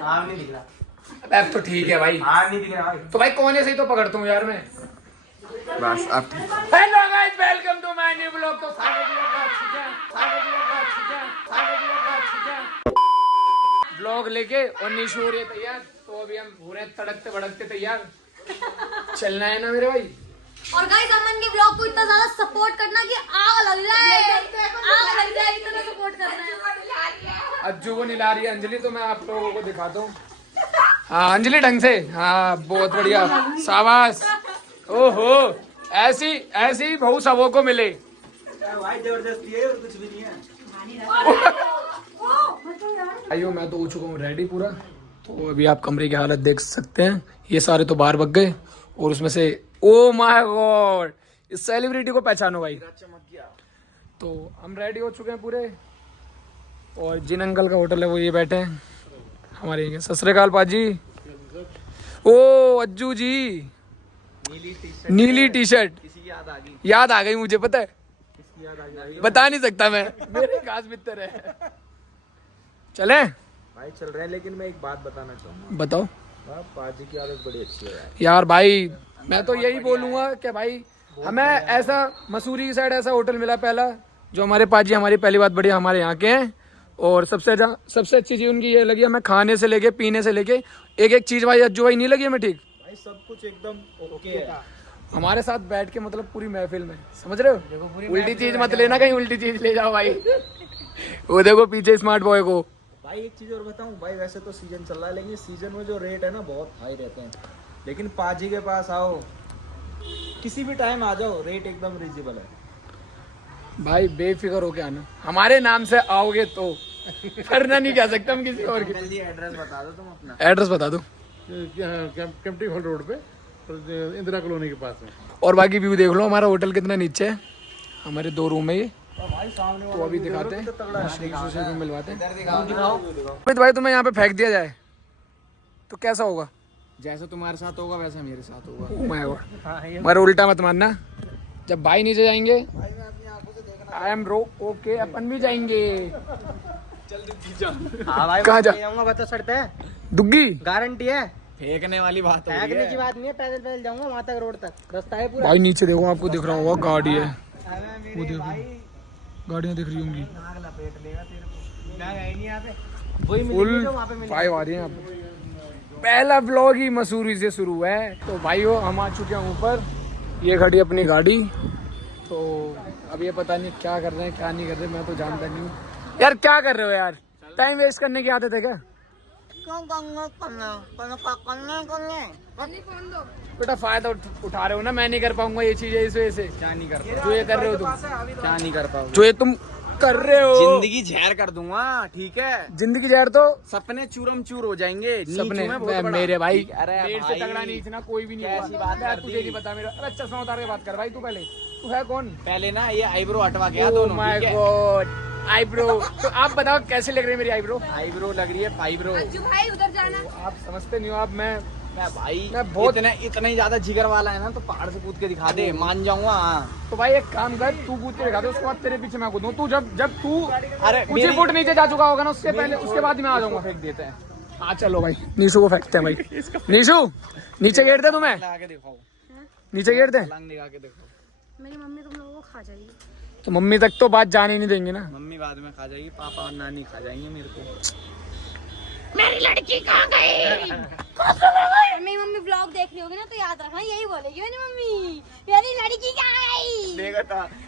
आम नहीं दिख रहा। अब तो ठीक है भाई। आम नहीं दिख रहा भाई। तो भाई कोने से ही तो पकड़ता हूँ यार मैं। बस अब ठीक। Hello guys, welcome to my new blog. तो ब्लॉग लेके और निशु हो रही है तैयार। तो अभी हम हो रहे हैं तड़कते भड़कते तैयार। चलना है ना मेरे भाई। और गाइस अमन के ब्लॉग को इतना ज्यादा सपोर्ट करना कि आग लग जाए, आग लग जाए, इतना सपोर्ट करना है। अज्जू को निला रही है अंजलि, तो मैं आप लोगों को दिखाता हूँ। हाँ अंजलि ढंग से, हाँ बहुत बढ़िया, शाबाश। ओहो, ऐसी ऐसी बहू सबों को मिले। भाई जबरदस्ती है और कुछ भी नहीं है। आइयो, मैं तो हो चुका हूँ रेडी पूरा। तो अभी आप कमरे की हालत देख सकते हैं। ये सारे तो बाहर भग गए और उसमें से ओ माय गॉड, इस सेलिब्रिटी को पहचानो भाई। तो हम रेडी हो चुके हैं पूरे। और जिन अंकल का होटल है वो ये बैठे हैं हमारे। ये सत श्री अकाल पाजी। ओ अज्जू जी, नीली टी शर्ट याद आ गई मुझे, पता है बता नहीं सकता मैं, मेरे खास मित्र है। चले भाई चल रहे हैं, लेकिन मैं एक बात बताना चाहूँगा। बताओ। पाजी की आदत बड़ी अच्छी है यार भाई, मैं तो यही बोलूंगा कि भाई हमें ऐसा मसूरी की साइड ऐसा होटल मिला पहला, जो हमारे पाजी हमारी पहली बात बढ़िया हमारे यहाँ के हैं। और सबसे अच्छी चीज उनकी ये लगी हमें, खाने से लेके पीने से लेके एक एक चीज भाई। अज्जू भाई नहीं लगी हमें ठीक? भाई सब कुछ एकदम ओके है। हमारे साथ बैठ के मतलब पूरी महफिल में, समझ रहे हो? उल्टी चीज मत लेना, कहीं उल्टी चीज ले जाओ भाई। वो देखो पीछे स्मार्ट बॉय को। भाई एक चीज और बताऊं भाई, वैसे तो सीजन चल रहा है, लेकिन सीजन में जो रेट है ना बहुत हाई रहते हैं। लेकिन पाजी के पास आओ, किसी भी टाइम आ जाओ, रेट एकदम रीजनेबल है भाई। बेफिक्र होके आना, हमारे नाम से आओगे तो, वरना नहीं कह सकते हम किसी और की। जल्दी एड्रेस बता दो तुम अपना। एड्रेस बता दो। कैंपटी हॉल रोड पे, इंदिरा कॉलोनी के पास में। और बाकी व्यू देख लो, हमारा होटल कितना नीचे है। हमारे 2 रूम है ये। भाई सामने तो अभी दिखाते हैं, दिखाओ। मिलवाते हैं। अमित भाई तुम्हें यहाँ पे फेंक दिया जाए तो कैसा होगा? जैसा तुम्हारे साथ होगा वैसा मेरे साथ होगा। Oh my God। मगर उल्टा मत मानना, जब भाई नीचे जाएंगे आई एम रो ओके, अपन भी जाएंगे। हाँ भाई, कहाँ जा? जाऊंगा, बता सकते हैं, दुग्गी गारंटी है। फेंकने वाली बात है, फेंकने की बात नहीं है। पैदल पैदल जाऊंगा वहां तक, रोड तक रास्ता है पूरा। भाई नीचे देखो, आपको दिख रहा होगा गाड़ी है, वो देखो गाड़ियाँ दिख रही होंगी। नाग लपेट लेगा तेरे को। नाग है नहीं यहाँ पे, वही फुल मिलेगी जो वहाँ पे मिलेगी। 5 आ रही है यहाँ पे। पहला ब्लॉग ही मसूरी से शुरू है। तो भाइयों हम आ चुके हैं ऊपर, ये खड़ी अपनी गाड़ी। तो अब ये पता नहीं क्या कर रहे हैं क्या नहीं कर रहे, मैं तो जानता नहीं हूँ। यार क्या कर रहे हो यार, टाइम वेस्ट करने की आदत है क्या? बेटा फायदा उठा रहे हो ना, मैं नहीं कर पाऊंगा ये चीज इस वजह से। क्या नहीं कर पाओ, जो ये कर रहे हो तुम, क्या नहीं कर पाओ, जो ये तुम कर रहे हो, जिंदगी जहर कर दूंगा। ठीक है, जिंदगी जहर तो सपने चूरम चूर हो जाएंगे। सपने नीच हूं मैं बहुत बड़ा। मेरे भाई, अरे मेरे से भाई, तगड़ा नीच ना कोई भी नहीं कैसी हुआ। बात कर तुझे दी? नहीं पता मेरा। अरे चश्मा उतार के बात कर भाई, तू पहले, तू है कौन? पहले ना ये आईब्रो हटवा गया ओह दोनों। माय ठीक है? God, eyebrow. तो आप बताओ कैसे लग रही है मेरी आईब्रो? आईब्रो लग रही है फाइब्रो। अज्जू भाई उधर जाना। आप समझते नहीं हो आप। मैं भाई मैं बहुत- इतना ही ज्यादा जिगर वाला है ना, तो पहाड़ से कूद के दिखा दे, मान जाऊंगा। हाँ। तो भाई एक काम कर, तू कूद के दिखा दे, उसके बाद तेरे पीछे मैं कूदूं। तू जब तू अरे कुछ फुट नीचे जा चुका होगा ना, उससे पहले उसके बाद ही मैं आ जाऊंगा। फेंक देते हैं। हाँ चलो भाई, नीशू को फेंकते हैं भाई। नीशू नीचे गेट दे, तुम्हें लगा के दिखाओ, नीचे गेट दे। लंग लगा के दिखाओ। मेरी मम्मी तुम लोगों को खा जाएगी। तो मम्मी तक तो बात जाने नहीं देंगे ना। मम्मी बाद में खा जाएगी, पापा और नानी खा जाएंगे मेरे को। मेरी लड़की कहाँ गई? मेरी मम्मी ब्लॉग देख रही होगी ना, तो याद रखना यही बोलेगी मेरी मम्मी, मेरी लड़की कहाँ गई?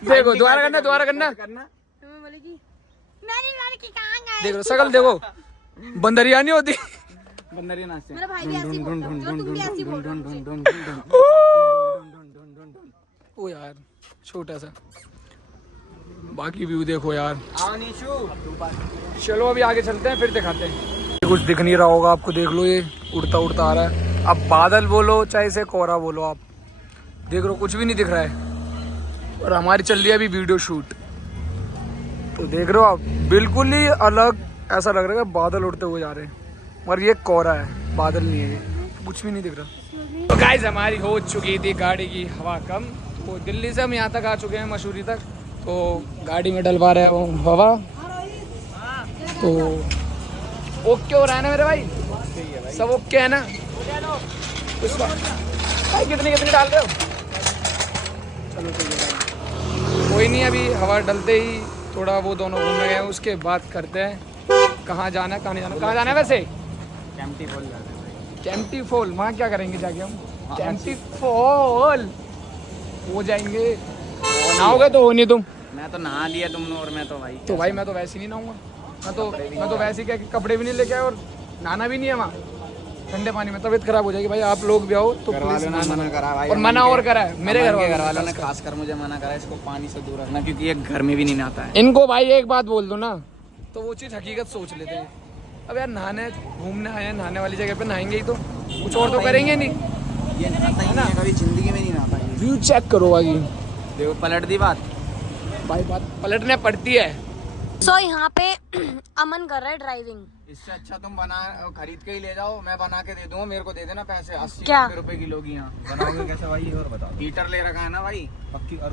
देखो दोबारा करना, दोबारा करना। मम्मी बोलेगी मेरी लड़की कहाँ गई? देखो शकल देखो, बंदरिया नहीं होती। बंदरी नाचते मेरा भाई भी ऐसी बोलता है, तुम भी ऐसी बोल रहे हो। ओ यार छोटा सा, बाकी व्यू देखो यार। आओ नीशू। चलो अभी आगे चलते हैं, फिर दिखाते हैं। कुछ दिख नहीं रहा होगा आपको, देख लो ये उड़ता उड़ता आ रहा है। अब बादल बोलो चाहे इसे कोहरा बोलो, आप देख लो कुछ भी नहीं दिख रहा है। और हमारी चल रही है अभी वीडियो शूट, तो देख रहे हो आप बिल्कुल ही अलग ऐसा लग रहा है, बादल उड़ते हुए जा रहे हैं, मगर ये कोहरा है, बादल नहीं है, ये कुछ भी नहीं दिख रहा। तो गाइस हमारी हो चुकी थी गाड़ी की हवा कम, तो दिल्ली से हम यहाँ तक आ चुके हैं मसूरी तक। तो गाड़ी में डलवा रहे हैं वो हवा। तो ओके हो रहा है ना मेरे भाई? सब ओके है ना? पुष्पा भाई कितने कितने डाल रहे हो? चलो ठीक है, कोई नहीं, अभी हवा डलते ही थोड़ा वो दोनों घूमने गए, उसके बाद करते हैं कहाँ जाना है, कहाँ नहीं जाना। कहाँ जाना है वैसे? कैंटी फॉल। वहाँ क्या करेंगे जाके हम? कैंटी फॉल हो जाएंगे। नहाओगे तो हो नहीं तुम? मैं तो नहा लिया तुमने, और मैं तो भाई मैं तो वैसे ही नहीं नहाऊंगा। मैं तो वैसे ही क्या कि कपड़े भी नहीं लेके आए और नहाना भी नहीं है वहाँ ठंडे पानी में, तबीयत खराब हो जाएगी। भाई आप लोग भी आओ तो प्लीज मना करा भाई, और मना और करा है मेरे घर वालों ने, खासकर मुझे मना करा इसको पानी से दूर रखना, क्योंकि ये घर में भी नहीं नहाता है। इनको भाई एक बात बोल दो ना तो वो चीज़ हकीकत सोच लेते हैं। अब यार नहाने घूमने आए हैं, नहाने वाली जगह पे नहाएंगे ही तो, कुछ और तो करेंगे नहीं। ये नहाता ही नहीं है, कभी जिंदगी में नहीं नहाता है। व्यू चेक करो आगे, देखो पलट दी बात भाई बात पलटने पड़ती है। सो यहाँ पे अमन कर रहा है ड्राइविंग। इससे अच्छा तुम खरीद के ही ले जाओ, मैं बना के दे दूंगा, मेरे को दे देना पैसे 80 क्या? रुपए किलो की। यहाँ बनाओगे कैसे भाई, और बताओ। हीटर ले रखा है ना भाई, पक्की। और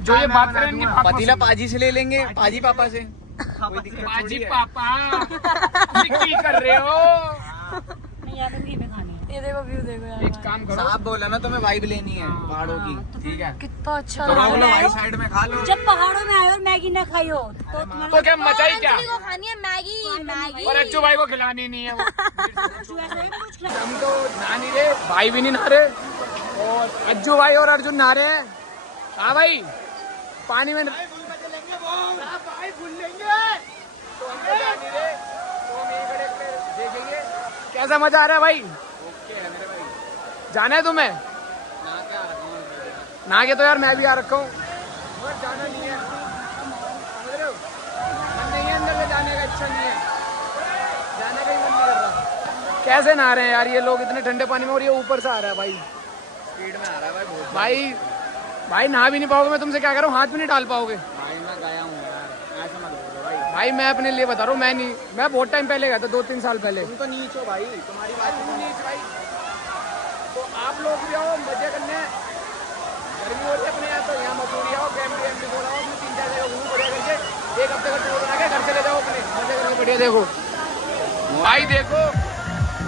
जो ये बात कर रहे हैं पतीला पाजी से ले लेंगे, पाजी पापा से, कोई दिक्कत थोड़ी है। पापा कर रहे हो? ये देखो व्यू देखो यार। एक काम करो, साहब बोला ना तुम्हें वाइब लेनी है पहाड़ों की, ठीक है? कितना अच्छा तो लग रोक लो रहा भाई, है। साइड में खा लो। जब पहाड़ों में आए और मैगी ना खाई हो तो तो क्या मजा ही क्या? अंजलि को खानी है मैगी। मैगी और अज्जू भाई को खिलानी नहीं है वो। हम तो नहा नहीं रहे, भाई भी नहीं नहा रहे, और अज्जू भाई और अर्जुन नहा रहे हैं। हाँ भाई, पानी में भाई भूल लेंगे तो हम तो जा नहीं रहे, तो हम यहीं खड़े देखेंगे कैसा मजा आ रहा है भाई। ओके है मेरे भाई, जाना है तुम्हें? नहा के तो यार मैं भी आ रखा हूँ, और जाना नहीं है, समझ रहे हो? मन नहीं है अंदर से जाने का, इच्छा नहीं है, जाने का ही मन नहीं कर रहा। कैसे नहा रहे हैं यार ये लोग इतने ठंडे पानी में, और ये ऊपर से आ रहा है भाई, स्पीड में आ रहा है भाई बहुत। भाई नहा भी नहीं पाओगे, मैं तुमसे क्या कह रहा हूँ, हाथ भी नहीं डाल पाओगे। भाई मैं गया हूँ यार, ऐसा मत बोलो भाई। भाई मैं अपने लिए बता रहा हूँ, मैं बहुत टाइम पहले गया था, 2-3 साल पहले। तुम तो नीच हो भाई, तुम्हारी बात नीच भाई, तो आप लोग भी आओ मजे करने। गर्मी हो रही है अपने यहाँ, तो यहाँ मसूरी आओ, कैंपी बोला आओ, 3-4 जगह घूम बढ़िया करके, एक हफ्ते का टूर बना के घर चले जाओ अपने, मजे करके बढ़िया। देखो भाई, देखो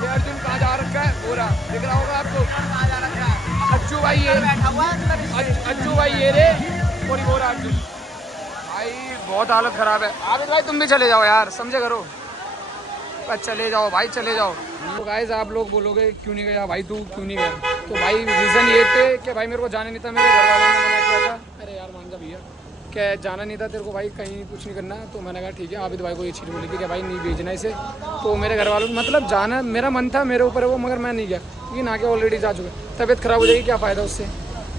ये अर्जुन कहाँ जा रखा है, पूरा दिख रहा होगा आपको, कहाँ जा रखा है। अज्जू भाई ये बैठा हुआ है, अज्जू भाई ये रे, और बोरा अर्जुन भाई, बहुत हालत खराब है। आबिद भाई तुम भी चले जाओ यार, समझे करो, बस चले जाओ भाई, चले जाओ। तो गाइस आप लोग बोलोगे क्यों नहीं गया भाई, तू क्यों नहीं गया? तो भाई रीज़न ये थे कि भाई मेरे को जाना नहीं था, मेरे घर वालों ने मना किया था। अरे यार मान जा भैया, क्या जाना नहीं था तेरे को भाई, कहीं कुछ नहीं करना। तो मैंने कहा ठीक है। आबिद भाई को ये चीज़ बोली थी कि भाई नहीं भेजना इसे, तो मेरे घर वालों मतलब जाना मेरा मन था, मेरे ऊपर है वो, मगर मैं नहीं गया क्योंकि ना के ऑलरेडी जा चुके, तबीयत खराब हो जाएगी, क्या फ़ायदा उससे।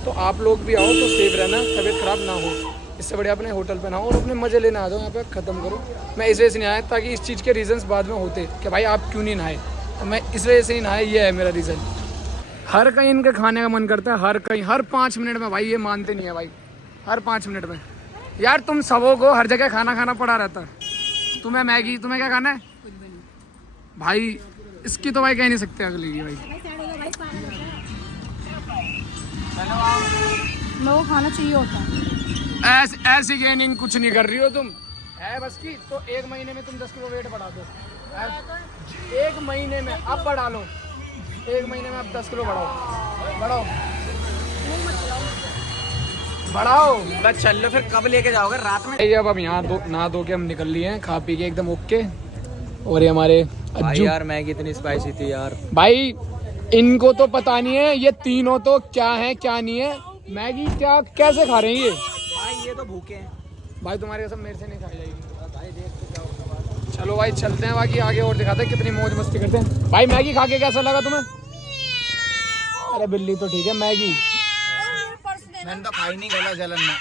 तो आप लोग भी आओ तो सेफ रहना, तबीयत खराब ना हो, इससे बढ़िया अपने होटल पे ना हो और अपने मज़े लेने आ जाओ, यहाँ पे ख़त्म करो। मैं इस वजह से नहीं आया ताकि इस चीज़ के रीजंस बाद में होते कि भाई आप क्यों नहीं नहाए, तो मैं इस वजह से नहीं नहाया, ये है मेरा रीज़न। हर कहीं इनके खाने का मन करता है, हर कहीं, हर 5 मिनट में भाई, ये मानते नहीं है भाई, हर 5 मिनट में। यार तुम सबों को हर जगह खाना पड़ा रहता है, तुम्हें मैगी, तुम्हें क्या खाना है भाई, इसकी तो भाई कह नहीं सकते अगली की भाई। मैं वो खाना चाहिए होता है। ऐसी गेनिंग कुछ नहीं कर रही हो तुम, है बस की। तो 1 महीने में तुम 10 किलो वेट बढ़ा दो, 1 महीने में अब बढ़ा लो, 1 महीने में अब 10 किलो बढ़ाओ, बस चल लो, फिर कब लेके जाओगे रात में? अब यहाँ नहा धो के हम निकल लिए हैं, खा पी के एकदम ओके। और ये हमारे अज्जू यार मैगी इतनी स्पाइसी थी यार भाई, इनको तो पता नहीं है ये तीनों तो क्या है क्या नहीं है, मैगी क्या कैसे खा रहे हैं ये भाई, ये तो भूखे हैं भाई, तुम्हारी कसम मेरे से नहीं खाई जाएगी भाई, देख तो क्या होगा। चलो भाई चलते हैं, बाकी आगे और दिखाते हैं कितनी मौज मस्ती करते हैं। भाई मैगी खा के कैसा लगा तुम्हें? अरे बिल्ली तो ठीक है, मैगी मैंने तो खाई नहीं, गला जलन में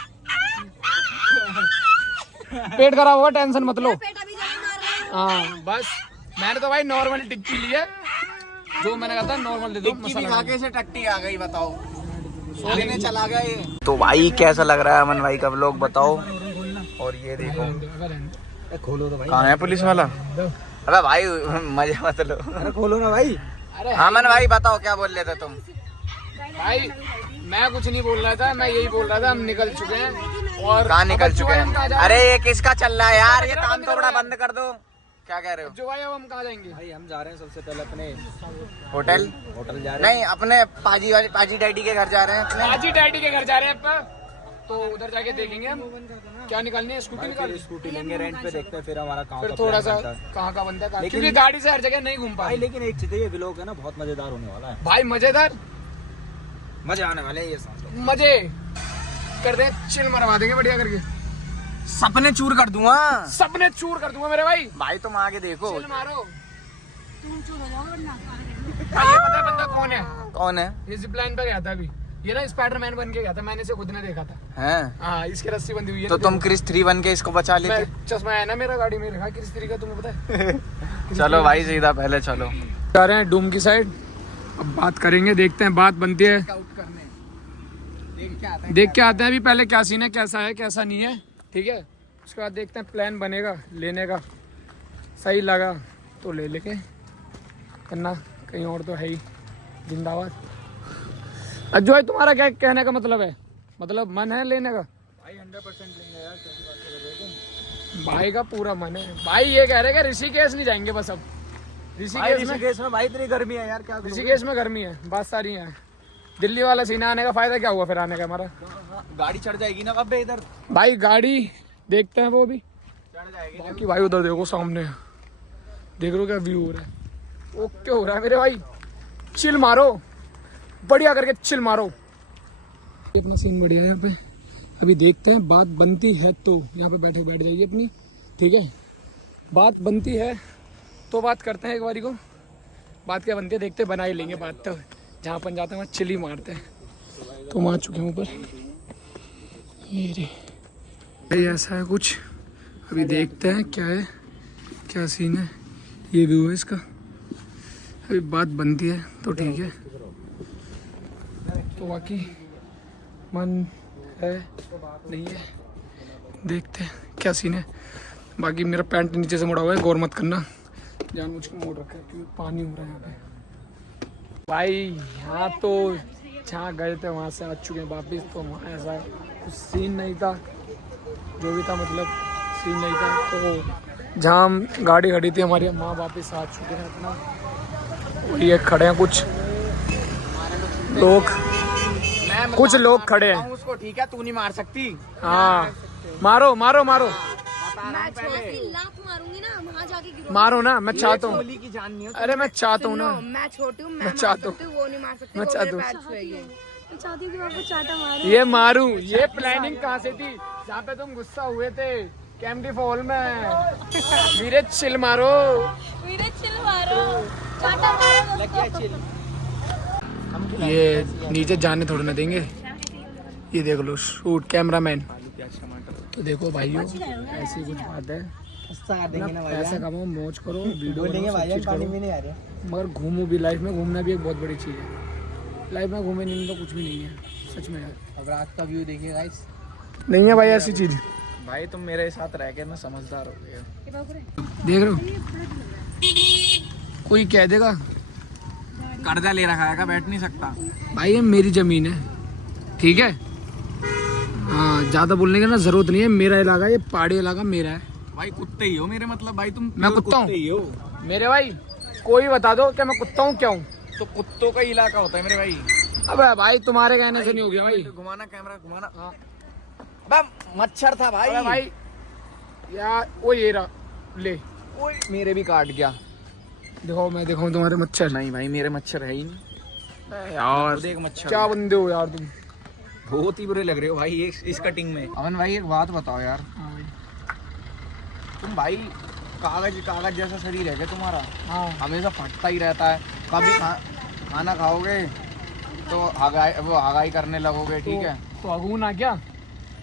पेट खराब होगा, टेंशन मत लो। हाँ बस मैंने तो भाई नॉर्मल टिक्की ली है, जो मैंने कहा था नॉर्मल दे दो मसाला खा के से टट्टी आ गई, बताओ सोने चला गया ये। तो भाई कैसा लग रहा है अमन भाई का व्लॉग, बताओ। और ये देखो, खोलो तो भाई, कहाँ है पुलिस वाला? अबे भाई मजे मत लो, अरे खोलो ना भाई। अरे अमन भाई बताओ क्या बोल रहे थे तुम? भाई मैं कुछ नहीं बोल रहा था, मैं यही बोल रहा था हम निकल चुके हैं। और कहाँ निकल चुके हैं? अरे ये किसका चल रहा है यार, ये काम थोड़ा बंद कर दो। क्या कह रहे हो? जो भाई अब हम कहाँ जाएंगे? भाई हम जा रहे हैं सबसे पहले अपने होटल जा रहे नहीं, अपने पाजी डैडी के घर जा रहे हैं अपने। पाजी डैडी के घर जा रहे हैं अब, तो उधर जाके देखेंगे हम क्या निकालने है। स्कूटी निकाल, स्कूटी लेंगे रेंट पे, देखते हैं फिर हमारा काम फिर थोड़ा सा कहाँ का बनता है, क्योंकि गाड़ी से हर जगह नहीं घूम पाए। लेकिन एक चीज, ये व्लॉग है ना बहुत मजेदार होने वाला है भाई, मजेदार, मजे आने वाले हैं ये साथ। मजे कर दे, चिल मरवा देंगे बढ़िया करके, सपने चूर कर दूंगा, सबने चूर कर दूंगा मेरे भाई। भाई तुम आगे देखो। चिल मारो। तुम चूर हो जाओ वरना ये पता है बंदा कौन है? कौन है? ये जिप लाइन पे गया था अभी, ये ना स्पाइडरमैन बन के गया था, मैंने इसे खुद ने देखा था। हैं? हाँ, इसकी रस्सी बंधी हुई है तो ना, तुम क्रिस 3 बन के इसको बचा लेते। चश्मा है ना मेरा गाड़ी में रखा, किस तरीके का तुम्हें पता है? चलो भाई सीधा पहले चलो। जा रहे हैं डूम की साइड, अब बात करेंगे, देखते हैं बात बनती है, देख के आते हैं अभी पहले क्या सीन है, कैसा है कैसा नहीं है, ठीक है। उसके बाद देखते हैं प्लान बनेगा लेने का, सही लगा तो ले लेके करना, कहीं और तो है ही। जिंदाबाद। अज्जू भाई, तुम्हारा क्या कहने का मतलब है? मतलब मन है लेने का? भाई 100% लेंगे यार, कैसी बात कर रहे हो तुम? भाई का पूरा मन है। भाई ये कह रहे हैं कि ऋषिकेश नहीं जाएंगे बस अब। ऋषिकेश में भाई इतनी गर्मी है यार, क्या करूं? ऋषिकेश में गर्मी है, बात सारी है। दिल्ली वाला सीन आने का फायदा क्या हुआ फिर आने का हमारा? गाड़ी चढ़ जाएगी ना अबे इधर, भाई गाड़ी देखते हैं वो भी चढ़ जाएगी। बाकी। भाई उधर देखो सामने, देख रहे हो क्या व्यू हो रहा है? ओके हो रहा है मेरे भाई, चिल मारो बढ़िया करके, चिल मारो। इतना सीन बढ़िया है यहाँ पे। अभी देखते हैं बात बनती है तो यहाँ पे बैठ जाइए अपनी, ठीक है। बात बनती है तो बात करते हैं एक बारी को, बात क्या बनती है देखते हैं, बना ही लेंगे बात तो। जहाँ अपन जाते हैं वहाँ चिल ही मारते हैं। तो हम आ चुके हैं ऊपर, ये रे भाई ऐसा है कुछ। अभी देखते हैं क्या है क्या सीन है, ये व्यू है इसका। अभी बात बनती है तो ठीक है, तो बाकी मन है नहीं है, देखते हैं क्या सीन है। बाकी मेरा पैंट नीचे से मुड़ा हुआ है, गौर मत करना, जानबूझ के मोड़ रखा है क्योंकि पानी हो रहा है यहाँ पे। भाई यहाँ तो जहाँ गए थे वहाँ से आ चुके हैं वापस, तो वहाँ ऐसा कुछ सीन नहीं था, जो भी था मतलब सीन नहीं था। तो जहाँ हम गाड़ी खड़ी थी हमारी, माँ वापस आ चुके हैं अपना। और ये खड़े हैं कुछ लोग, कुछ लोग खड़े हैं उसको, ठीक है तू नहीं मार सकती। हाँ, मारो मारो मारो मैं छोटी लात मारूंगी ना, वहाँ जाके गिरो। मारो ना, मैं चाहता हूँ। की जान नहीं है। अरे मैं चाहता हूँ ना, मैं छोटी हूँ, मैं चाहता हूँ, वो नहीं मार सकती, मैं चाहता हूँ, मैं चाहती हूँ कि मैं चाटा मारूं। ये मारूं। ये प्लानिंग कहाँ से थी? जहाँ पे तुम गुस्सा हुए थे कैमडी फॉल में। वीरे चिल मारो, वीरे चिल मारो, चाटा मारो। ये नीचे जाने थोड़ा ना देंगे। ये देख लो शूट कैमरामैन। तो देखो भाइयों, ऐसी कुछ बात है, ऐसा कमाओ, मौज करो, वीडियो बनाओ, सब चीज करो, मगर घूमो भी। लाइफ में घूमना भी एक बहुत बड़ी चीज़ है। लाइफ में घूमे नहीं तो कुछ भी नहीं है, सच में यार। अब रात का व्यू देखिए गाइस। नहीं है भाई ऐसी चीज। भाई तुम मेरे साथ रह के ना समझदार हो गए। देख रहे हो, कोई कह देगा कर्जा ले रखा है, बैठ नहीं सकता। भाई ये मेरी जमीन है, ठीक है। हाँ, ज्यादा बोलने की ना जरूरत नहीं है। मेरा इलाका, ये पहाड़ी इलाका मेरा है। भाई कुत्ते ही हो मेरे, मतलब भाई तुम मैं कुत्ता हूँ मेरे भाई? कोई बता दो कि मैं कुत्ता हूँ, क्या हूँ? तो कुत्तों का इलाका होता है मेरे भाई। अबे भाई तुम्हारे कहने से नहीं हो गया भाई। घुमाना कैमरा घुमाना। हाँ। अबे मच्छर था भाई। अबे भाई यार, वो ये रहा, ले। ओए मेरे भी काट गया। दिखाओ, मैं दिखाऊं तुम्हारे मच्छर? नहीं भाई मेरे मच्छर है ही नहीं यार देख मच्छर। क्या बंदे हो यार तुम, बहुत ही बुरे लग रहे हो भाई इस कटिंग में। अमन भाई एक बात बताओ यार, तुम भाई कागज जैसा शरीर है क्या तुम्हारा? हाँ। हमेशा फटता ही रहता है। कभी खाना खाओगे तो हगाई करने लगोगे, ठीक है? तो हगू ना क्या,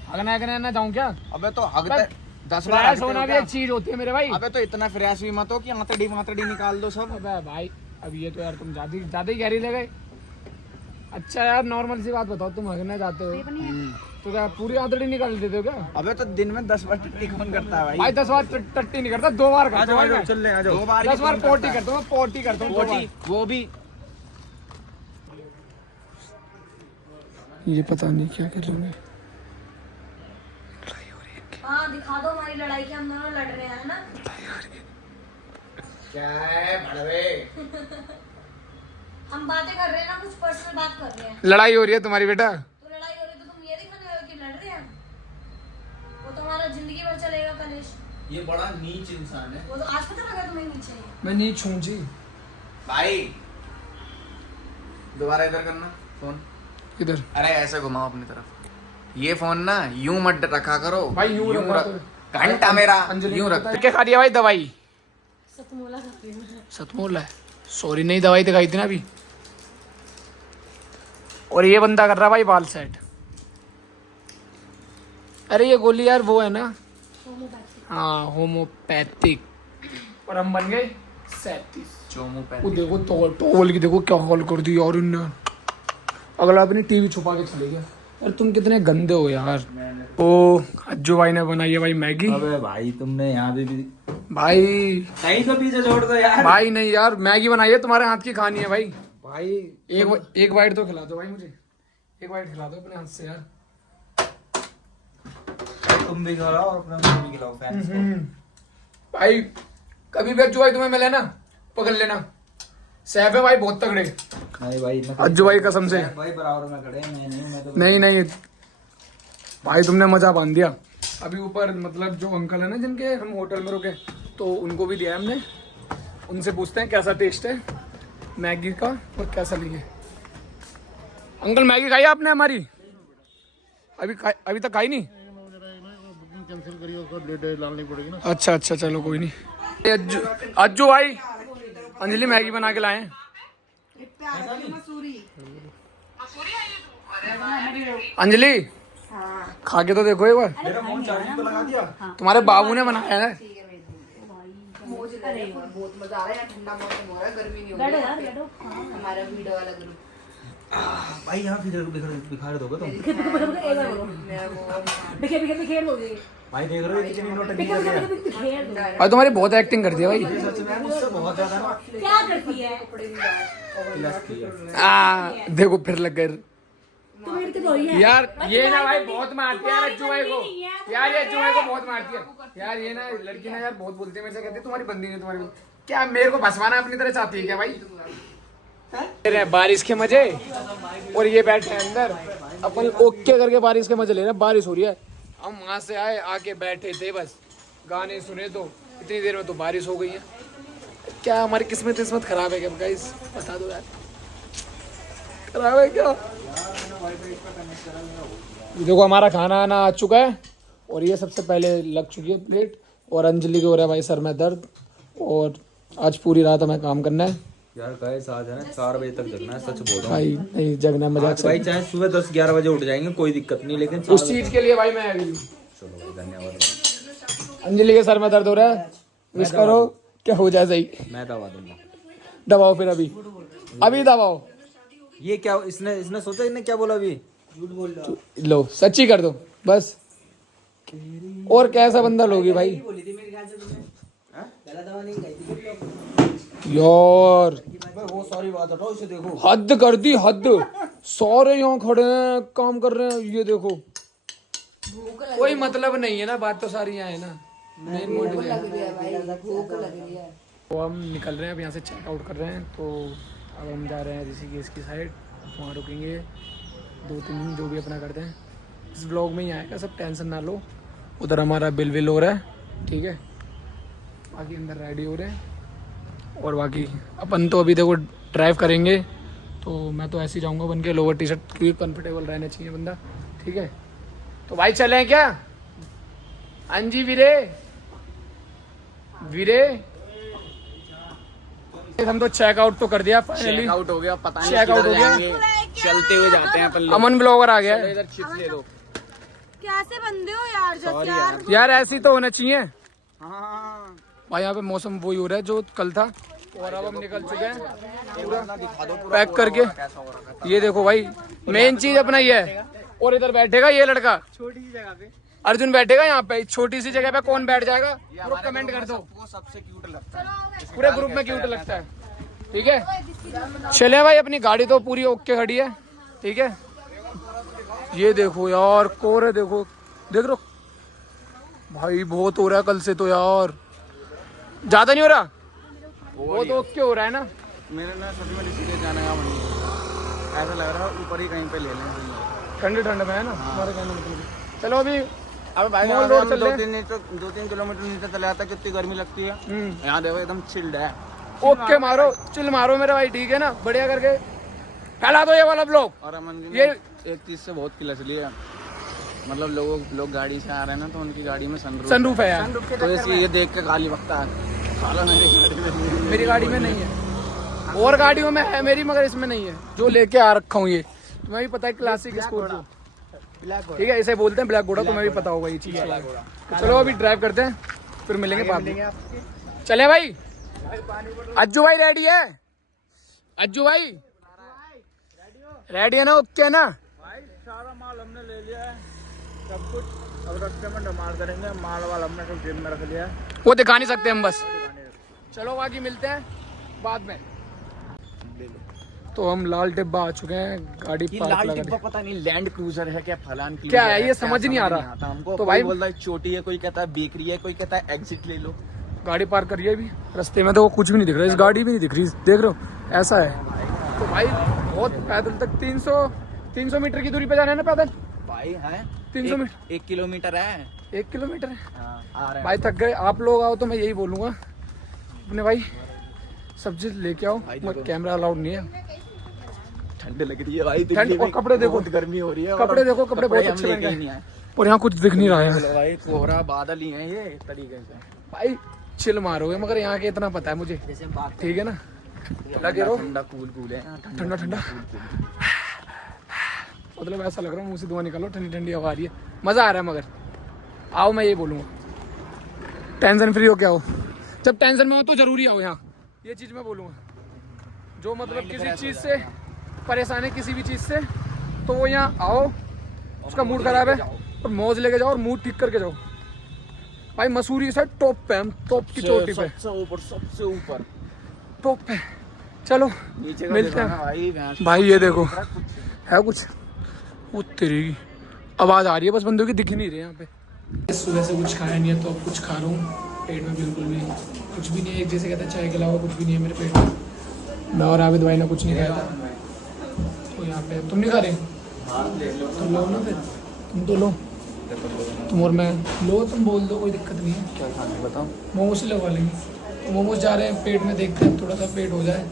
हगना करने ना जाऊँ क्या? अबे तो हगते 10 बार फ्रेश होना भी एक चीज होती है मेरे भाई। अबे तो इतना फ्रेश भी मत हो कि आंतड़ी निकाल दो सब। अबे भाई अब ये तो यार तुम ज्यादा ही गहरी ले गए। अच्छा यार नॉर्मल सी बात बताओ, तुम हगने जाते हो तो क्या पूरी आंतड़ी निकाल देते हो क्या? अबे तो दिन में 10 बार टट्टी कौन करता है भाई? भाई 10 बार टट्टी नहीं करता, 2 बार करता हूँ। चल ले आ जाओ। 2 बार 10 बार पोटी करता हूँ, पोटी करता हूँ 2 बार। वो भी ये पता नहीं क्या कर रहे हैं। हाँ दिखा दो हमारी लड़ाई की, हम दोनों लड़ रहे हैं ना। क्या है भड़वे? हम बातें कर रहे हैं ना, कुछ पर्सनल बात कर रहे हैं। लड़ाई हो रही है तुम्हारी बेटा? तो लड़ाई हो रही तो तुम ये दिखाने आए हो कि लड़ रहे हैं? वो तो हमारा जिंदगी भर चलेगा कलेश। ये बड़ा नीच इंसान है। वो तो आज पता लगा तुम्हें नीचे है। मैं नहीं छूंची भाई दोबारा इधर करना फोन। इधर। अरे ऐसे घुमाओ अपनी तरफ। ये फोन ना यूं मत रखा करो भाई यूं रखा तो- घंटा मेरा अंजलि यूं रख। क्या खा रही है भाई दवाई? सतमोला खाती हूँ मैं। सतमोल है। सॉरी नहीं दवाई दिखाई थी ना अभी। और ये बंदा कर रहा भाई बाल सेट। अरे ये गोली यार वो है ना, हाँ होम्योपैथिक। और हम बन गए 37। चोमू वो पैन। देखो टॉवल की देखो क्या हाल कर दी यार इनने। अगला अपनी टीवी छुपा के चले गया। यार तुम कितने गंदे हो यार। ओ अज्जू भाई ने बनाई है भाई मैगी। अबे भाई तुमने यहाँ भी भाई कहीं तो पीछे छोड़ दो यार। भाई नहीं यार मैगी बनाई है, तुम्हारे हाथ की खानी है भाई। भाई एक बाइट तो खिला दो भाई मुझे। एक बाइट खिला दो अपने हाथ से यार। तुम भी खिलाओ और अपने मुझे भी खिलाओ फैंस को। भाई कभी भी अज्जू भाई तुम्हें मिले ना पकड़ लेना। सैफ है भाई बहुत तगड़े। नहीं भाई अज्जू भाई कसम से। भाई बराबर में खड़े हैं, मैं नहीं, मैं तो नहीं भाई तुमने मजा बांध दिया। अभी ऊपर मतलब जो अंकल है ना जिनके हम होटल में रुके, तो उनको भी दिया है हमने। उनसे पूछते हैं कैसा टेस्ट है मैगी का और कैसा नहीं है। अंकल मैगी खाई आपने हमारी? अभी तक खाई नहीं? कैंसिल करिए, उसका डेट डालनी पड़ेगी ना। अच्छा चलो कोई नहीं। अज्जू भाई अंजलि मैगी बना के लाए। अंजलि खा के तो देखो एक बार। मेरा फोन चार्जिंग पे लगा दिया। तुम्हारे बाबू ने बनाया है। बहुत मजा आ रहा है, ठंडा मौसम हो रहा है, गर्मी नहीं हो रही है। हमारा वीडियो वाला ग्रुप भाई यहाँ बिखार दोगे तुम? भाई देख रहे हो कितनी नोटंकी कर रहे हैं। और तुम्हारी बहुत एक्टिंग करती है भाई। सच में मुझसे बहुत ज्यादा ना क्या करती है? प्लस की है। देखो फिर लग गए यार। ये ना भाई बहुत मारती है यार अज्जू भाई को। यार ये अज्जू भाई को बहुत मारती है यार। ये ना लड़की ना यार बहुत बोलती है मेरे से, कहती है तुम्हारी बंदी नहीं तुम्हारी बंदी। क्या मेरे को भसवाना अपनी तरह चाहती है क्या भाई? बारिश के मजे। और ये बैठे हैं अंदर अपन ओके करके बारिश के मजे ले रहे हैं। बारिश हो रही है, हम वहां से आए आके बैठे थे बस गाने सुने, तो इतनी देर में तो बारिश हो गई है। क्या हमारी किस्मत खराब है क्या गाइस? बता दो यार खराब है क्या? देखो हमारा खाना आना आ चुका है और ये सबसे पहले लग चुकी है प्लेट। और अंजलि को हो रहा है भाई सर में दर्द। और आज पूरी रात हमें काम करना है यार गाइस आज है ना 4 बजे तक जगना है, सच बोल रहा हूँ भाई। नहीं जगना मजाक भाई, से। चाहे सुबह 10-11 बजे उठ जाएंगे कोई दिक्कत नहीं, लेकिन उस चीज के लिए भाई मैं अभी चलो भाई धन्यवाद भाई। अंजलि के सर में दर्द हो रहा है, विश करो क्या हो जाए सही। मैं दबा दूंगा। दबाओ फिर अभी दबाओ। ये क्या इसने सोचा इन्हें क्या बोला अभी? झूठ बोल रहा। लो सच्ची कर दो बस। और कैसा बंदा लोगी भाई यार? वो सॉरी बात हटाओ, इसे देखो हद कर दी हद। सारे यहाँ खड़े हैं काम कर रहे हैं, ये देखो कोई मतलब नहीं है ना। बात तो सारी यहाँ है ना, मेन मोटिव है। तो हम निकल रहे हैं अब यहाँ से, चेकआउट कर रहे हैं। तो अब हम जा रहे हैं ऋषिकेश की साइड, वहाँ रुकेंगे 2-3 दिन, जो भी अपना करते हैं इस ब्लॉग में ही आएगा, सब टेंशन ना लो। उधर हमारा बिल हो रहा है, ठीक है, बाकी अंदर रेडी हो रहे हैं। और बाकी अपन तो अभी देखो ड्राइव करेंगे, तो मैं तो ऐसे ही जाऊँगा बन के लोअर टी शर्ट, क्योंकि कंफर्टेबल रहना चाहिए बंदा, ठीक है। तो भाई चलें क्या? हाँ जी वीरे हम तो चेकआउट तो कर दिया फाइनली। चेकआउट हो गया, पता नहीं चेकआउट हो गया। चलते हुए जाते हैं अपन लोग। अमन ब्लॉगर आ गया है। इधर चिप्स ले दो कैसे बंदे हो यार? जब यार ऐसी तो होना चाहिए भाई। यहाँ पे मौसम वही हो रहा है जो कल था। और अब हम निकल चुके हैं पूरा पैक करके। ये देखो भाई मेन चीज अपना ये है। और इधर बैठेगा ये लड़का, छोटी सी जगह पे अर्जुन बैठेगा। यहाँ पे छोटी सी जगह पे कौन बैठ जाएगा? ग्रुप कमेंट कर दो। सबसे क्यूट लगता है पूरे ग्रुप में क्यूट लगता है, ठीक है। चले भाई, अपनी गाड़ी तो पूरी ओके खड़ी है, ठीक है। ये देखो यार कोहरे देखो, देख रो भाई बहुत हो रहा है कल से तो यार। ज्यादा नहीं हो रहा? वो तो ओके हो रहा है ना। मेरे ना सच में इसीलिए जाने का मन नहीं, ऐसा लग रहा है ऊपर ही कहीं पे ले लें। ठंडे ठंडे में है ना हमारे कहने मतलब। चलो अभी अब भाई मॉल रोड चल रहे हैं। 2-3 किलोमीटर नीचे चले जाता है, कितनी गर्मी लगती है। यहाँ देखो एकदम चिल्ड है। ओके मारो, चिल मारो मेरे भाई, ठीक है ना, बढ़िया करके फैला दो ये वाला ब्लॉग। और अमन जी ये एक चीज से बहुत किलस लिया, मतलब लोग गाड़ी से आ रहे हैं ना, तो उनकी गाड़ी में सनरूफ है यार, तो ये देख के गाली बकता है, साला मेरी गाड़ी में नहीं है, और गाड़ियों में है मेरी, मगर इसमें नहीं है। जो लेके आ रखा हूँ ये तुम्हें भी पता है, क्लासिक स्कॉर्पियो, ठीक है, इसे बोलते हैं ब्लैक घोड़ा, तुम्हें भी पता होगा ये चीज। तो चलो अभी ड्राइव करते हैं, फिर मिलेंगे बाद में। चले भाई, अज्जू भाई रेडी है? अज्जू भाई रेडी है ना? ओके है ना? भाई सारा माल हमने ले लिया है, सब कुछ। अब रास्ते में डमार करेंगे, माल वाल हमने सब जेब में रख लिया है, वो दिखा नहीं सकते हम बस। चलो बाकी मिलते हैं बाद में। तो हम लाल डिब्बा आ चुके हैं, गाड़ी पार्क लगा दी। पता नहीं लैंड क्रूजर है क्या, फलान की क्या है ये समझ नहीं आ रहा हमको। तो भाई बोल रहा है चोटी है, कोई कहता है बेकरी है, कोई कहता है एग्जिट ले लो। गाड़ी पार्क करिए अभी, रास्ते में तो वो कुछ भी नहीं दिख रहा, इस गाड़ी भी नहीं दिख रही, देख रहे हो ऐसा है। तो भाई बहुत पैदल तक 300 मीटर की दूरी पे जाना है ना पैदल भाई है 300 मीटर, 1 किलोमीटर है। 1 किलोमीटर है। हाँ, आ रहा है। भाई थक गए, आप लोग आओ तो मैं यही बोलूँगा अपने भाई सब्जी लेके आओ, मगर कैमरा अलाउड नहीं है। ठंड लग रही है भाई, ठंड, और कपड़े देखो, बहुत गर्मी हो रही है, कपड़े देखो, कपड़े बहुत अच्छे बन गए, और यहाँ कुछ दिख नहीं रहा है भाई, कोहरा बादल ही है ये एक तरीके से। भाई चिल मारोगे, मगर यहाँ के इतना पता है मुझे, ठीक है ना, लगे रहो। ठंडा कूल कूल है, ठंडा ठंडा, मतलब ऐसा लग रहा है मुंह से धुआं निकालो, ठंडी ठंडी हवा आ रही है, मजा आ रहा है। मगर आओ, मैं ये बोलूँगा, टेंशन फ्री हो के आओ, जब टेंशन में हो तो जरूरी आओ यहाँ, ये चीज़ मैं बोलूँगा। जो मतलब किसी चीज़ से परेशान है, किसी भी चीज़ से, तो वो यहाँ आओ, उसका मूड खराब है और मौज लेके जाओ और मूड ठीक करके जाओ। भाई मसूरी से टॉप पे, हम टॉप की चोटी पे, सबसे ऊपर टॉप पे। चलो नीचे मिलते हैं भाई। भाई ये देखो है कुछ, वो तेरी आवाज़ आ रही है, बस बंदों की दिख नहीं रही यहाँ पे। सुबह से कुछ खाया नहीं है, तो अब कुछ खा रहा हूँ, पेट में बिल्कुल भी कुछ भी नहीं है, एक जैसे कहते हैं चाय के अलावा कुछ भी नहीं है मेरे पेट में। मैं और आबिद भाई ने कुछ नहीं खाया था, तो यहाँ पे तुम नहीं खा रहे? तुम लो ना, फिर तुम तो लो, तुम और मैं लो, तुम बोल दो, कोई दिक्कत नहीं है। क्या खाने बताओ? मोमोज ही लगवा लेंगे, तो मोमोज जा रहे हैं, पेट में देखते हैं, थोड़ा सा पेट हो जाए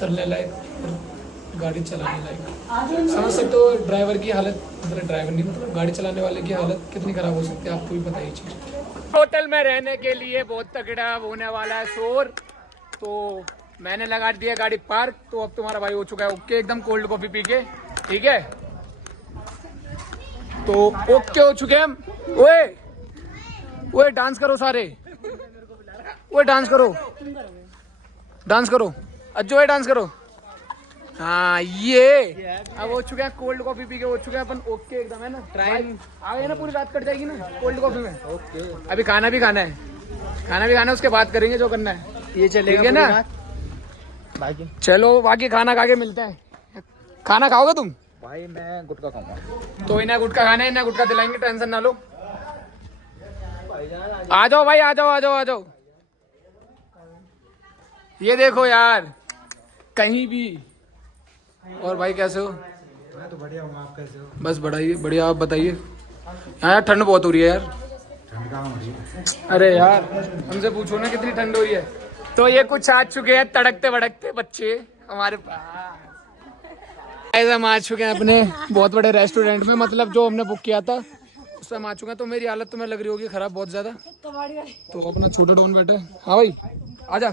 चलने लायक, फिर गाड़ी चलाने लायक। समझ सकते हो ड्राइवर की हालत, मतलब ड्राइवर नहीं, मतलब गाड़ी चलाने वाले की हालत कितनी ख़राब हो सकती है, आपको भी पता ही चीज़। होटल में रहने के लिए बहुत तगड़ा होने वाला है शोर, तो मैंने लगा दिया गाड़ी पार्क। तो अब तुम्हारा भाई हो चुका है ओके एकदम, कोल्ड कॉफ़ी पी के, ठीक है, तो ओके हो चुके हैं हम। ओए डांस करो सारे, ओए डांस करो, डांस करो, अज्जो डांस करो। हाँ ये अब हो चुके हैं, कोल्ड कॉफी पी के हो चुके हैं अपन ओके एकदम, है ना? ट्राई आगे ना, पूरी रात कट जाएगी ना कोल्ड कॉफी में। ओके अभी खाना भी खाना है, खाना भी खाना है, उसके बाद करेंगे जो करना है, ये चलेगा, ठीक है ना? बाकी चलो बाकी खाना खा के मिलते हैं। खाना खाओगे तुम? भाई मैं गुटखा खाऊंगा। तो इन्हें गुटखा खाना है, इन्हें गुटखा दिलाएंगे, टेंशन ना लो। आ जाओ भाई, आ जाओ आ जाओ आ जाओ। ये देखो यार, कहीं भी। और भाई कैसे हो? मैं तो बढ़िया हूँ, आप कैसे हो? बस बढ़िया बढ़िया, आप बताइए। यहाँ ठंड बहुत हो रही है यार। ठंड कहाँ हो रही है? अरे यार हमसे पूछो ना कितनी ठंड हो रही है। तो ये कुछ आ चुके हैं तड़कते भड़कते बच्चे हमारे पास, हम आ चुके हैं अपने बहुत बड़े रेस्टोरेंट में, मतलब जो हमने बुक किया था उससे हम आ चुके हैं। तो मेरी हालत तुम्हें लग रही होगी खराब बहुत ज्यादा, तो अपना छोटा डॉन बैठे। हाँ भाई आजा।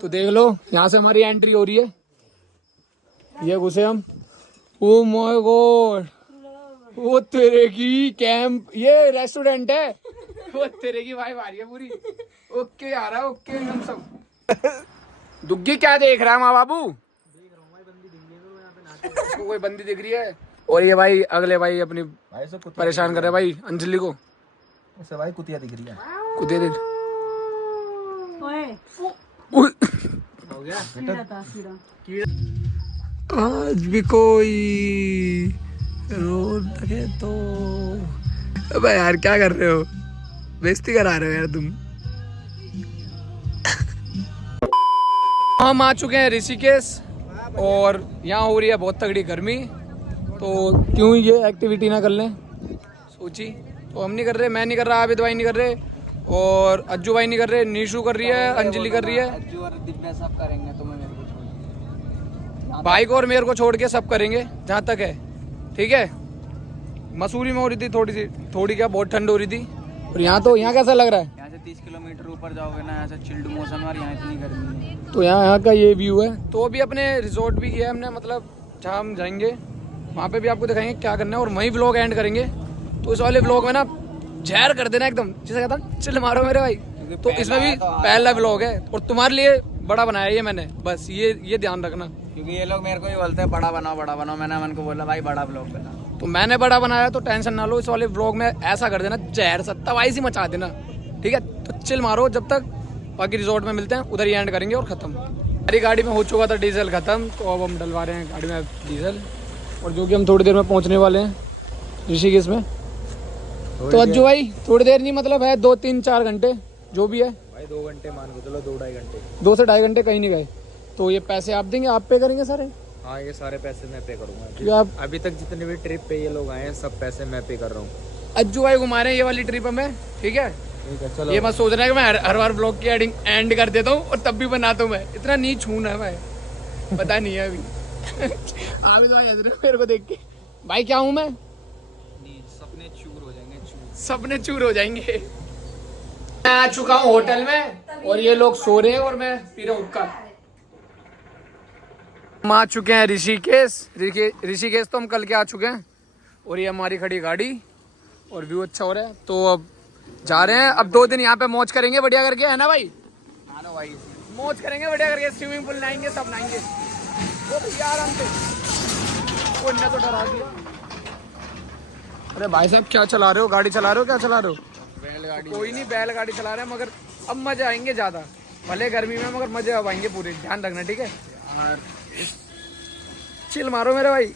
तो देख लो यहाँ से हमारी एंट्री हो रही है, ये घुसे हम। ओ माय गॉड, वो तेरे की कैंप, ये रेस्टोरेंट है, वो तेरे की वाइब आ रही है पूरी। ओके आ रहा है, ओके हम सब। दुग्गी क्या देख रहा है माँ बाबू? उसको कोई बंदी दिख रही है। और ये भाई अगले भाई अपनी भाई सब परेशान कर रहे भाई अंजलि को। उसे भाई कुतिया दिख रही है। कुतिया देख हो गया आज भी कोई रोड लगे तो। अबे यार क्या कर रहे हो, बेइज्जती करा रहे हो यार तुम। हम आ चुके हैं ऋषिकेश और यहाँ हो रही है बहुत तगड़ी गर्मी, तो क्यों ये एक्टिविटी ना कर लें सोची। तो हम नहीं कर रहे, मैं नहीं कर रहा, आबिद भाई नहीं कर रहे और अज्जू भाई नहीं कर रहे, नीशू कर रही है, अंजलि कर रही है, अज्जू और दिव्या सब करेंगे, तुम्हें मेरे को छोड़ भाई को और मेरे को छोड़ के सब करेंगे जहाँ तक है। ठीक है, मसूरी में हो रही थी थोड़ी क्या बहुत ठंड हो रही थी, और यहाँ तो यहाँ कैसा लग रहा है? यहाँ से 30 किलोमीटर ऊपर जाओगे ना, यहाँ से चिल्ड मौसम और यहाँ इतनी गर्मी है। तो यहाँ का ये व्यू है। तो अभी अपने रिजॉर्ट भी किया है हमने, मतलब जहाँ हम जाएंगे वहाँ पे भी आपको दिखाएंगे क्या करना है और वहीं व्लॉग एंड करेंगे। तो इस वाले व्लॉग में ना जहर कर देना एकदम, जिसे कहता हूँ चिल मारो मेरे भाई। तो इसमें भी पहला व्लॉग है और तुम्हारे लिए बड़ा बनाया ये मैंने, बस ये ध्यान रखना, क्योंकि ये लोग मेरे को ही बोलते हैं बड़ा बनाओ, मैंने मन को बोला भाई बड़ा व्लॉग बना। तो मैंने बड़ा बनाया तो टेंशन ना लो। इस वाले व्लॉग में ऐसा कर देना जहर सा तबाही सी मचा देना, ठीक है? तो चिल मारो जब तक, बाकी रिजॉर्ट में मिलते हैं, उधर ही एंड करेंगे और खत्म। हमारी गाड़ी में हो चुका था डीजल खत्म, तो अब हम डलवा रहे हैं गाड़ी में डीजल, और जो कि हम थोड़ी देर में पहुंचने वाले हैं ऋषिकेश में। तो अज्जू भाई थोड़ी देर नहीं, मतलब है 2-3-4 घंटे जो भी है भाई 2 घंटे मान के चलो, 2-2.5 घंटे। 2 से 2.5 घंटे कहीं नहीं गए। तो ये पैसे आप देंगे, आप पे करेंगे सारे? हाँ ये सारे पैसे मैं पे करूँगा, क्योंकि आप अभी तक जितने भी ट्रिप पे ये लोग आए हैं सब पैसे मैं पे कर रहा हूँ। अज्जू भाई घुमा रहे हैं ये वाली ट्रिप हमें, ठीक है? ठीक है चलो। ये मत सोचना है कि मैं हर बार ब्लॉग की एंड कर देता हूँ और तब भी बनाता हूँ। मैं इतना नीच हूँ ना, मैं पता नहीं है अभी। आप तो हंस रहे हो मेरे को देख के, भाई क्या हूँ मैं? सपने चूर हो जाएंगे, सपने चूर हो जाएंगे। मैं आ चुका हूँ होटल में और ये लोग सो रहे हैं और मैं पी रहा हूँ हुक्का। हम आ चुके हैं ऋषिकेश तो हम कल के आ चुके हैं, और ये हमारी खड़ी गाड़ी और व्यू अच्छा हो रहा है। तो अब जा रहे हैं, अब 2 दिन यहाँ पे मौज करेंगे बढ़िया करके, है ना भाई? मानो भाई मौज करेंगे बढ़िया करके, स्विमिंग पूल नहाएंगे, सब नहाएंगे। वो भैया आराम से, वो इन्हें तो डरा दिया। अरे भाई साहब क्या चला रहे हो, गाड़ी चला रहे हो, क्या चला रहे हो? बैलगाड़ी। कोई नहीं, बैलगाड़ी चला रहे हैं, मगर अब मजे आएंगे ज्यादा, भले गर्मी में मगर मजे अब आएंगे पूरे, ध्यान रखना ठीक है? चिल मारो मेरे भाई।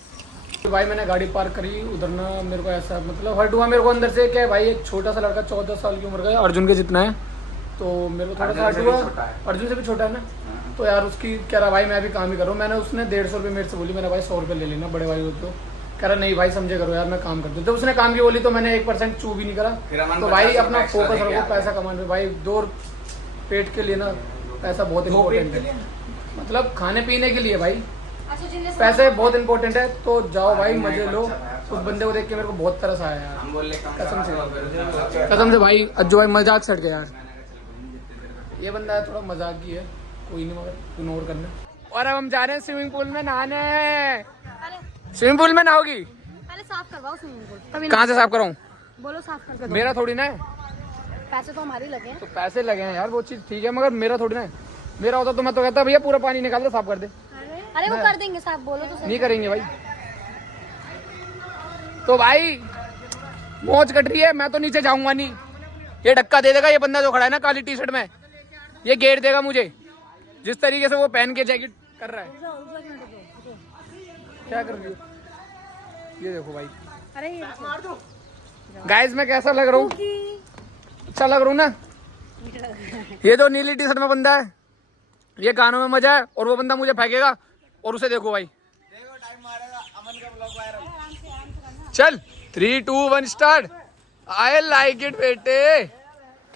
तो भाई मैंने गाड़ी पार्क करी उधर ना, मेरे को ऐसा मतलब हर्ट हुआ मेरे को अंदर से, क्या भाई एक छोटा सा लड़का 14 साल की उम्र का है, अर्जुन के जितना है, तो मेरे को थोड़ा सा हर्ट हुआ। अर्जुन से भी छोटा है ना, तो यार उसकी कह रहा भाई मैं भी काम ही कर रहा हूँ। मैंने उसने 150 रुपये मेरे से बोली, मैंने भाई 100 रुपये ले लेना बड़े भाई हो तो। कह रहा नहीं भाई समझे करो यार, मैं काम करता हूँ। जब उसने काम की बोली तो मैंने 1% चू भी नहीं करा। तो भाई अपना फोकस रखो पैसा कमाने में भाई, 2 पेट के लिए ना पैसा बहुत इम्पोर्टेंट है, मतलब खाने पीने के लिए भाई पैसे बहुत इंपॉर्टेंट है। तो जाओ भाई मजे लो। उस बंदे को देख के मेरे को बहुत तरस आया यार, कसम से भाई। अज्जू भाई मजाक सट गया यार, ये बंदा है थोड़ा मजाक ही है, कोई नहीं मगर इग्नोर करना। और अब हम जा रहे हैं स्विमिंग पूल में नहाने। स्विमिंग पूल में नहाओगी? पहले साफ करवाओ स्विमिंग पूल। कहाँ से साफ कराऊं? बोलो साफ कर दो। मेरा थोड़ी ना है, पैसे तो हमारे लगे हैं। तो पैसे लगे हैं यार वो चीज ठीक है, मगर मेरा थोड़ी ना है। मेरा होता तो मैं तो कहता भैया पूरा पानी निकाल दे, साफ कर दे। अरे वो कर देंगे साफ, बोलो तो सही। नहीं करेंगे भाई। तो भाई मौज कट रही है, मैं तो नीचे जाऊंगा नहीं। ये धक्का दे देगा ये बंदा जो खड़ा है ना काली टी शर्ट में, ये घेर देगा मुझे, जिस तरीके से वो पहन के जैकेट कर रहा है। क्या कर रही हो? ये देखो भाई। अरे ये गाइस मैं कैसा लग रहा हूँ? अच्छा लग रहा हूँ ना? ये जो नीली टी शर्ट में बंदा है, ये गानों में मजा है, और वो बंदा मुझे फेंकेगा, और उसे देखो भाई। चल 3, 2, 1 स्टार्ट। आई लाइक इट बेटे,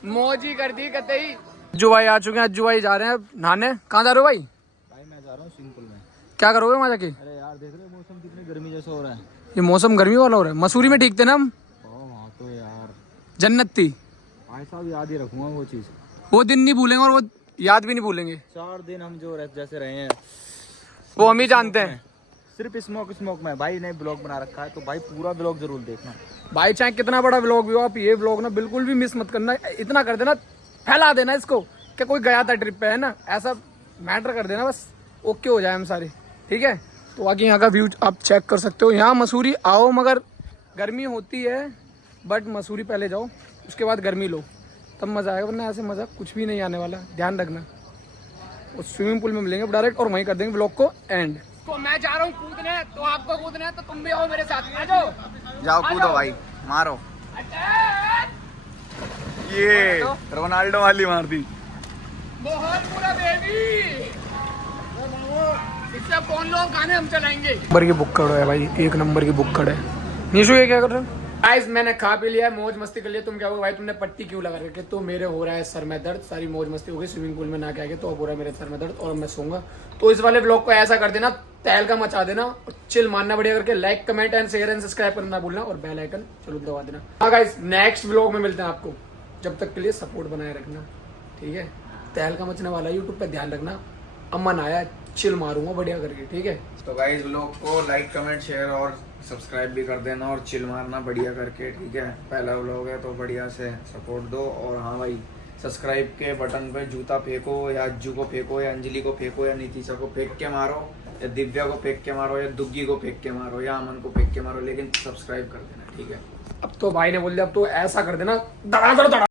मौज ही कर दी कतई। अज्जू भाई आ चुके हैं, अज्जू भाई जा रहे हैं नहाने। कहाँ जा रहे हो भाई? भाई मैं जा रहा हूँ स्विमिंग पूल में। क्या करोगे वहाँ जाके? अरे यार देख रहे हो मौसम कितनी गर्मी जैसा हो रहा है। ये मौसम गर्मी वाला हो रहा है। मसूरी में ठीक थे ना हम, वहाँ तो यार जन्नत थी। भाई साहब याद ही रखूंगा वो चीज़, वो दिन नहीं भूलेंगे और वो याद भी नहीं भूलेंगे। 4 दिन हम जो जैसे रहे हैं वो हम ही जानते हैं। सिर्फ स्मोक में भाई ने ब्लॉग बना रखा है, तो भाई पूरा ब्लॉग जरूर देखना भाई, चाहे कितना बड़ा व्लॉग भी हो, आप ये व्लॉग ना बिल्कुल भी मिस मत करना। इतना कर देना, फैला देना इसको कि कोई गया था ट्रिप पे, है ना, ऐसा मैटर कर देना बस, ओके हो जाए हम सारे, ठीक है? तो आगे यहाँ का व्यू आप चेक कर सकते हो। यहाँ मसूरी आओ, मगर गर्मी होती है, बट मसूरी पहले जाओ, उसके बाद गर्मी लो, तब मज़ा आएगा, वरना ऐसे मज़ा कुछ भी नहीं आने वाला, ध्यान रखना। और स्विमिंग पूल में मिलेंगे डायरेक्ट, और वहीं कर देंगे व्लॉग को एंड। तो मैं जा रहा हूँ कूदने, तो आपको कूदना है तो तुम भी आओ मेरे साथ, आ जाओ। जाओ कूदो भाई, मारो। ये रोनाल्डो वाली मार दी। बहुत पूरा बेबी। इससे फोन लो, गाने हम चलाएंगे। नंबर की बुक्कड़ है भाई, एक नंबर की बुक्कड़ है। निशु ये क्या कर रहे हो? गाइस मैंने खा पी लिया, मौज मस्ती कर लिया। तुम क्या हो भाई, तुमने पट्टी क्यों लगा रखी? तो मेरे हो रहा है सर में दर्द, सारी मौज मस्ती हो गई, स्विमिंग पूल में ना के आगे तो अब हो रहा है मेरे सर में दर्द और मैं सोऊंगा। तो इस वाले ब्लॉग को ऐसा कर देना, तहलका मचा देना और चिल मारना बढ़िया करके। Like comment and share and subscribe करना भूलना और बेल आइकन जरूर दबा देना। हाँ गाइस नेक्स्ट ब्लॉग में मिलते हैं आपको, जब तक के लिए सपोर्ट बनाए रखना, ठीक है। तहलका मचने वाला यूट्यूब पे ध्यान रखना। अमन आया, चिल मारूंगा बढ़िया करके, ठीक है। तो गाइस ब्लॉग को लाइक कमेंट शेयर और सब्सक्राइब भी कर देना और चिल मारना बढ़िया करके, ठीक है। पहला व्लॉग है तो बढ़िया से सपोर्ट दो। और हाँ भाई, सब्सक्राइब के बटन पे जूता फेंको, या अज्जू को फेंको, या अंजलि को फेंको, या नीतिशा को फेंक के मारो, या दिव्या को फेंक के मारो, या दुग्गी को फेंक के मारो, या अमन को फेंक के मारो, लेकिन सब्सक्राइब कर देना, ठीक है। अब तो भाई ने बोल दिया, अब तो ऐसा कर देना, धड़ाधड़ धड़ा